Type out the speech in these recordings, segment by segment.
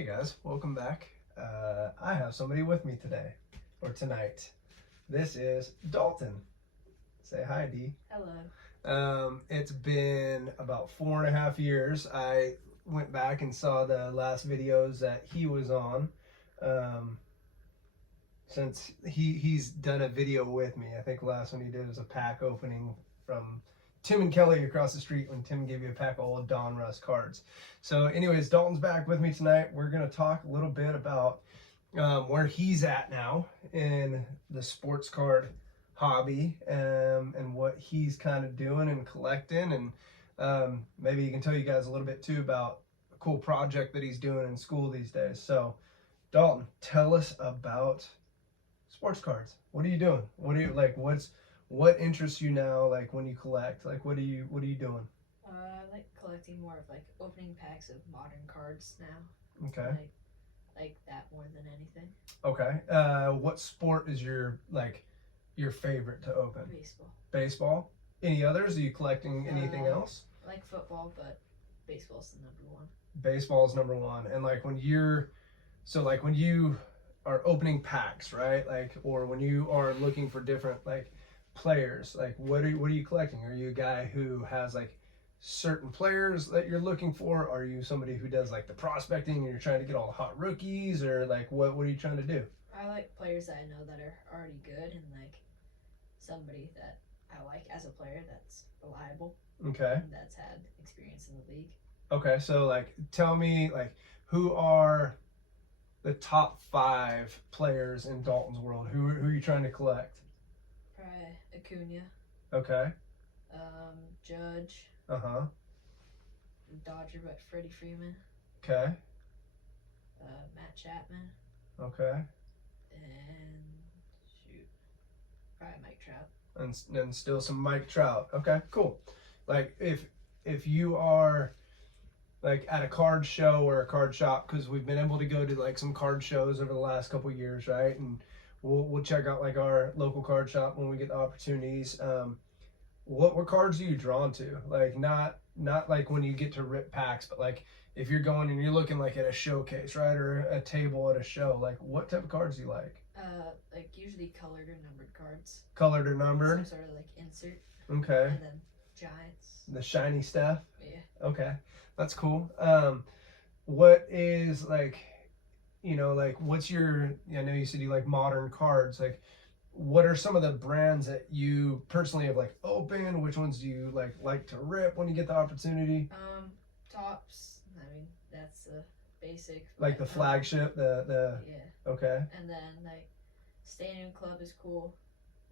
Hey guys, welcome back. I have somebody with me today, or tonight. This is Dalton. Say hi, D. Hello. It's been about 4.5 years. I went back and saw the last videos that he was on. Since he's done a video with me. I think the last one he did was a pack opening from Tim and Kelly across the street when Tim gave you a pack of old Don Russ cards. So anyways, Dalton's back with me tonight. We're going to talk a little bit about where he's at now in the sports card hobby, and what he's kind of doing and collecting, and maybe he can tell you guys a little bit too about a cool project that he's doing in school these days. So Dalton, tell us about sports cards. What are you doing? What do you like? What interests you now? Like when you collect, like what are you doing? I like collecting more of like opening packs of modern cards now. Okay. Like that more than anything. Okay. What sport is your favorite to open? Baseball. Baseball. Any others? Are you collecting anything else? I like football, but baseball's the number one. Baseball's number one. And like when you are opening packs, right? Like, or when you are looking for different like players, like what are you collecting? Are you a guy who has like certain players that you're looking for? Are you somebody who does like the prospecting and you're trying to get all the hot rookies, or like what are you trying to do? I like players that I know that are already good, and like somebody that I like as a player that's reliable. Okay. And that's had experience in the league. Okay, so like tell me like who are the top 5 players in Dalton's world? Who are you trying to collect? Probably Acuna. Okay. Judge. Uh-huh. Dodger, but Freddie Freeman. Okay. Matt Chapman. Okay. And probably Mike Trout. And still some Mike Trout. Okay, cool. Like if you are like at a card show or a card shop, because we've been able to go to like some card shows over the last couple of years, right? And we'll check out like our local card shop when we get the opportunities. What cards are you drawn to? Like not like when you get to rip packs, but like if you're going and you're looking like at a showcase, right, or a table at a show, like what type of cards do you like? Like usually colored or numbered cards. Colored or numbered? Some sort of like insert. Okay. And then Giants. The shiny stuff? Yeah. Okay. That's cool. What is like, like what's your, I know you said you like modern cards, like what are some of the brands that you personally have like opened? Which ones do you like to rip when you get the opportunity? Tops. I mean, that's the basic. Like the flagship, the yeah. Okay. And then like Stadium Club is cool.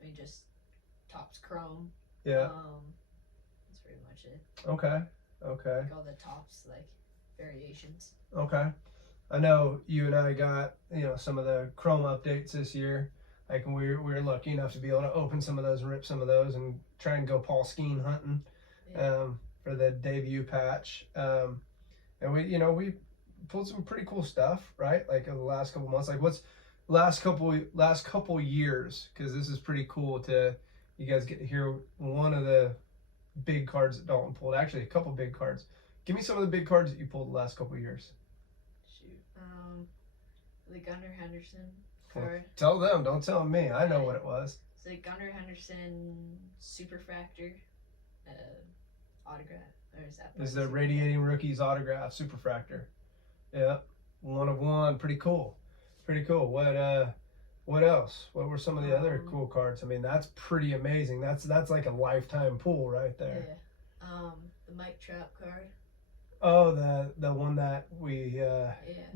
I mean, just Tops Chrome. Yeah. That's pretty much it. Okay. Okay. Like all the Tops like variations. Okay. I know you and I got some of the Chrome updates this year. Like we were lucky enough to be able to open some of those and rip some of those and try and go Paul Skeen hunting. Yeah. For the debut patch. And we pulled some pretty cool stuff, right? Like in the last couple months. Like what's last couple years, because this is pretty cool to you guys get to hear one of the big cards that Dalton pulled. Actually, a couple big cards. Give me some of the big cards that you pulled the last couple of years. Shoot. The Gunnar Henderson card. Tell them, don't tell me. I know what it was. It's the Gunnar Henderson Superfractor autograph. Or is that? This is the Radiating Rookies autograph Superfractor. Yeah, 1 of 1. Pretty cool. Pretty cool. What else? What were some of the other cool cards? I mean, that's pretty amazing. That's like a lifetime pull right there. Yeah. The Mike Trout card. Oh, the one that we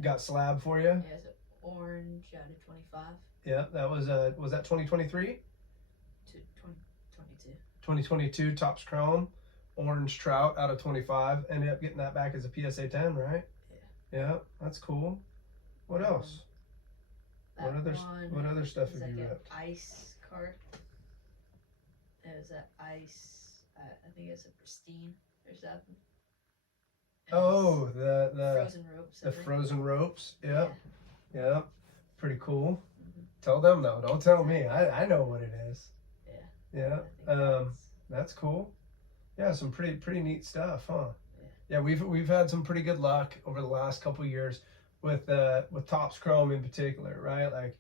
got slabbed for you? Yeah, it's orange out of 25. Yeah, that was that 2023? To 2022. 2022 Topps Chrome, orange Trout out of 25. Ended up getting that back as a PSA 10, right? Yeah. Yeah, that's cool. What else? What other stuff have you ripped? Ice card. It was an ice. I think it's a pristine or something. Oh, the frozen ropes. The frozen ropes. Yep. Yeah. Pretty cool. Mm-hmm. Tell them though. Don't tell me. I know what it is. Yeah. Yeah. That's cool. Yeah, some pretty neat stuff, huh? Yeah, we've had some pretty good luck over the last couple of years with Topps Chrome in particular, right? Like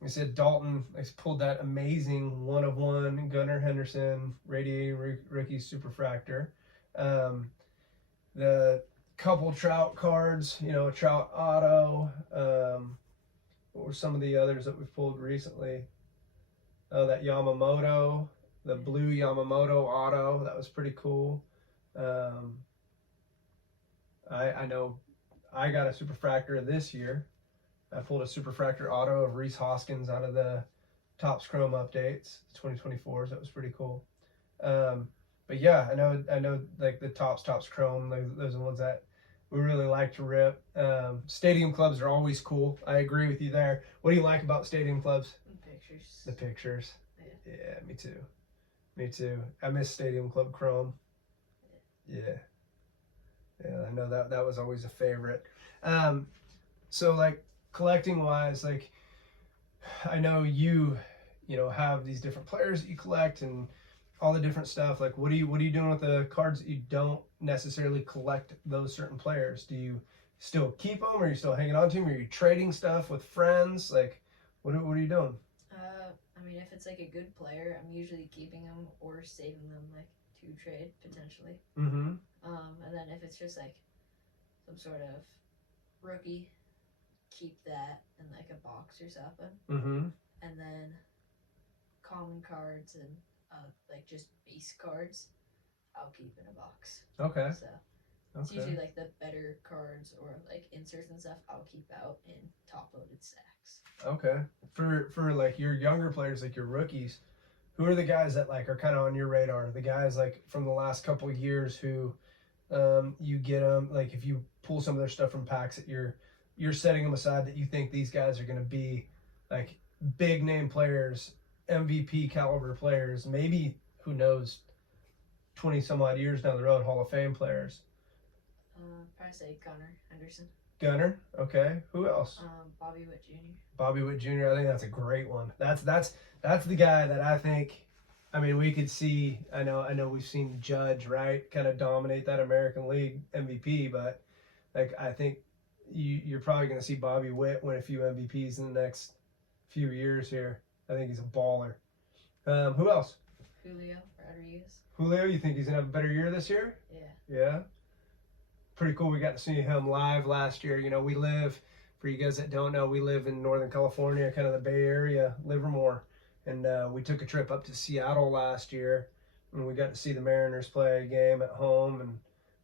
we said, Dalton pulled that amazing 1/1 Gunnar Henderson radiating rookie superfractor. The couple Trout cards, Trout auto. What were some of the others that we've pulled recently? Oh, that Yamamoto, the blue Yamamoto auto, that was pretty cool. I know I got a superfractor this year. I pulled a superfractor auto of Reese Hoskins out of the Topps Chrome updates, 2024s. That was pretty cool. But yeah, I know like the Topps Chrome, those are the ones that we really like to rip. Stadium clubs are always cool. I agree with you there. What do you like about stadium clubs? Pictures. The pictures. Yeah, me too. Me too. I miss Stadium Club Chrome. Yeah. I know that was always a favorite. So like collecting wise, like I know you have these different players that you collect and all the different stuff. Like what are you doing with the cards that you don't necessarily collect those certain players? Do you still keep them? Or are you still hanging on to them? Are you trading stuff with friends? Like what are you doing? I mean, if it's like a good player, I'm usually keeping them or saving them like to trade potentially. Mm-hmm. And then if it's just like some sort of rookie, keep that in like a box or something. Mm-hmm. And then common cards and like just base cards, I'll keep in a box. Okay. So it's usually like the better cards or like inserts and stuff I'll keep out in top loaded stacks. Okay. For like your younger players, like your rookies, who are the guys that like are kind of on your radar? The guys like from the last couple of years who you get them, like if you pull some of their stuff from packs that you're setting them aside, that you think these guys are going to be like big name players, MVP caliber players, maybe who knows 20 some odd years down the road, Hall of Fame players. Probably say Gunnar Henderson. Gunnar, okay. Who else? Bobby Witt Jr. Bobby Witt Jr. I think that's a great one. That's the guy that I think. I mean, we could see. I know we've seen Judge, right, kind of dominate that American League MVP, but like I think you're probably going to see Bobby Witt win a few MVPs in the next few years here. I think he's a baller. Who else? Julio Rodriguez. Julio, you think he's going to have a better year this year? Yeah. Yeah. Pretty cool. We got to see him live last year. We live, for you guys that don't know, we live in Northern California, kind of the Bay Area, Livermore. And we took a trip up to Seattle last year, and we got to see the Mariners play a game at home and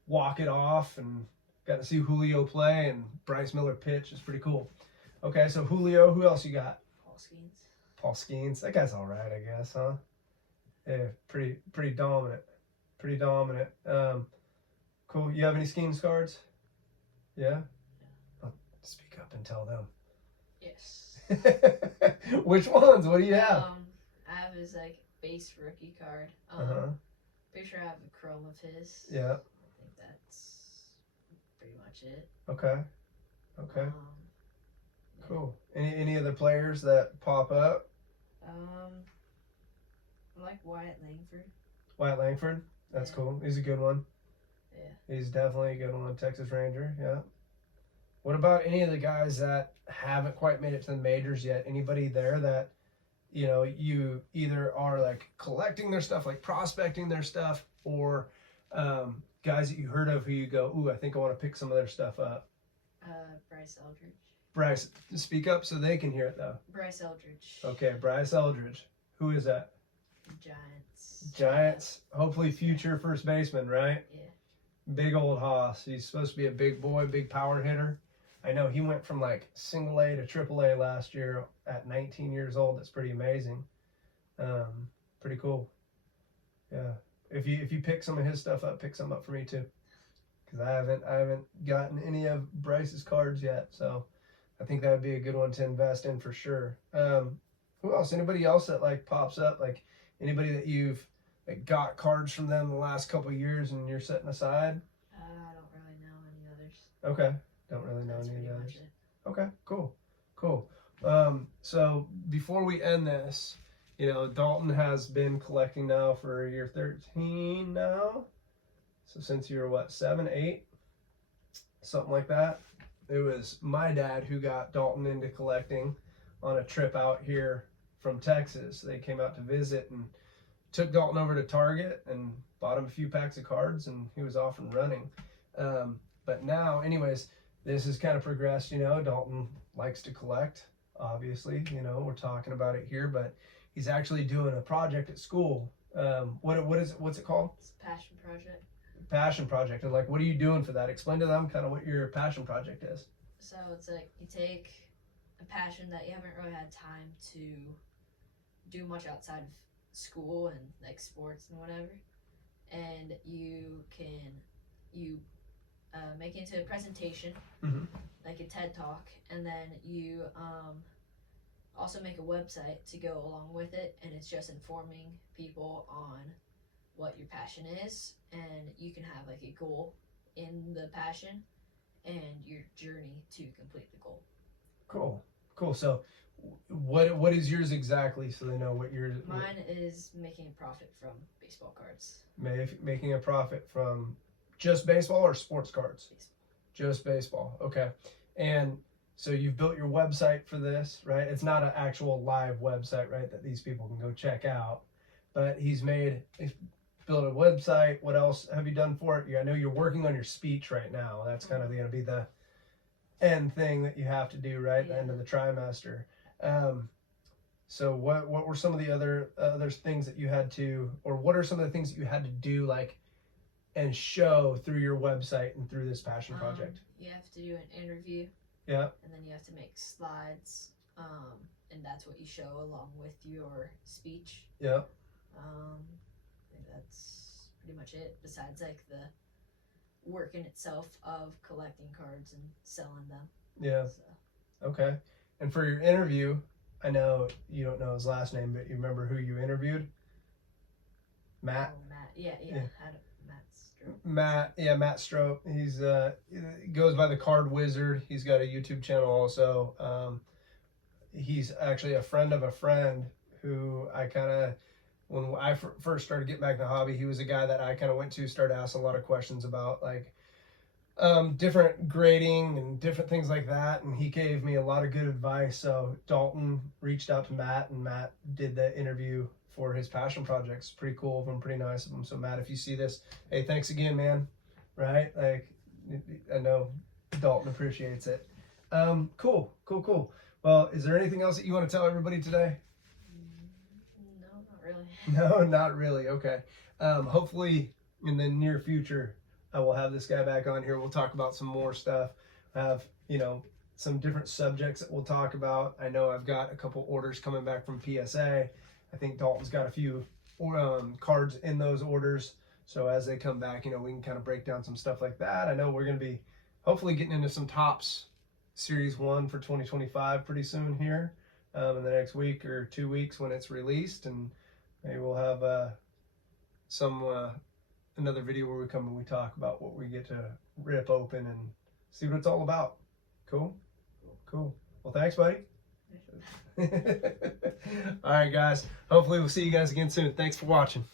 walk it off, and got to see Julio play and Bryce Miller pitch. It's pretty cool. Okay, so Julio, who else you got? Paul Skeens. That guy's all right, I guess, huh? Yeah, pretty dominant. Cool. You have any Skeens cards? Yeah? I'll speak up and tell them. Yes. Which ones? What do you have? I have his like base rookie card. Pretty sure I have the chrome of his. Yeah. I think that's pretty much it. Okay. Yeah. Cool. Any other players that pop up? I like Wyatt Langford. Wyatt Langford. That's cool. He's a good one. Yeah. He's definitely a good one. Texas Ranger. Yeah. What about any of the guys that haven't quite made it to the majors yet? Anybody there that, you either are like collecting their stuff, like prospecting their stuff, or guys that you heard of who you go, ooh, I think I want to pick some of their stuff up? Bryce Eldridge. Bryce, speak up so they can hear it though. Bryce Eldridge. Okay, Bryce Eldridge. Who is that? Giants. Hopefully future first baseman, right? Yeah. Big old hoss. He's supposed to be a big boy, big power hitter. I know he went from like single A to triple A last year at 19 years old. That's pretty amazing. Pretty cool. Yeah. If you pick some of his stuff up, pick some up for me too. Because I haven't gotten any of Bryce's cards yet. So I think that would be a good one to invest in for sure. Who else? Anybody else that like pops up? Like anybody that you've like got cards from them the last couple of years and you're setting aside? I don't really know any others. Okay. Don't really know That's any pretty others. much it. Okay, cool. So before we end this, Dalton has been collecting now for year 13 now. So since you were 7, 8, something like that. it was my dad who got Dalton into collecting on a trip out here from Texas. They came out to visit and took Dalton over to Target and bought him a few packs of cards, and he was off and running. But now, anyways, this has kind of progressed. Dalton likes to collect, obviously. We're talking about it here, but he's actually doing a project at school. What's it called? It's a passion project. Passion project. And what are you doing for that? Explain to them kind of what your passion project is. So it's like you take a passion that you haven't really had time to do much outside of school and like sports and whatever, and you make it into a presentation, like a TED Talk, and then you also make a website to go along with it, and it's just informing people on what your passion is, and you can have like a goal in the passion and your journey to complete the goal. Cool. So what is yours exactly, so they know what yours? Mine is making a profit from baseball cards. Making a profit from just baseball or sports cards? Baseball. Just baseball. Okay. And so you've built your website for this, right? It's not an actual live website, right, that these people can go check out. But he's built a website. What else have you done for it? I know you're working on your speech right now. That's kind of going to be the end thing that you have to do, right? Yeah. The end of the trimester. So what were some of the other things that you had to, or what are some of the things that you had to do, and show through your website and through this passion project? You have to do an interview. Yeah. And then you have to make slides, and that's what you show along with your speech. Yeah. I think that's pretty much it, besides the work in itself of collecting cards and selling them. Yeah. So. Okay. And for your interview, I know you don't know his last name, but you remember who you interviewed? Matt? Oh, Matt. Yeah. Matt Strope. He's he goes by the Card Wizard. He's got a YouTube channel also. He's actually a friend of a friend who I kind of, when I first started getting back in the hobby, he was a guy that I kind of went to, started asking a lot of questions about different grading and different things like that, and he gave me a lot of good advice. So Dalton reached out to Matt, and Matt did the interview for his passion projects. Pretty cool of him, pretty nice of him. So Matt, if you see this, hey, thanks again, man. Right? I know Dalton appreciates it. Cool. Well, is there anything else that you want to tell everybody today? No, not really. No, not really. Okay. Hopefully in the near future, I will have this guy back on here. We'll talk about some more stuff. Have, some different subjects that we'll talk about. I know I've got a couple orders coming back from PSA. I think Dalton's got a few cards in those orders. So as they come back, we can kind of break down some stuff like that. I know we're going to be hopefully getting into some Topps Series 1 for 2025 pretty soon here in the next week or 2 weeks when it's released. And maybe we'll have another video where we come and we talk about what we get to rip open and see what it's all about. Cool. Well, thanks, buddy. All right, guys. Hopefully we'll see you guys again soon. Thanks for watching.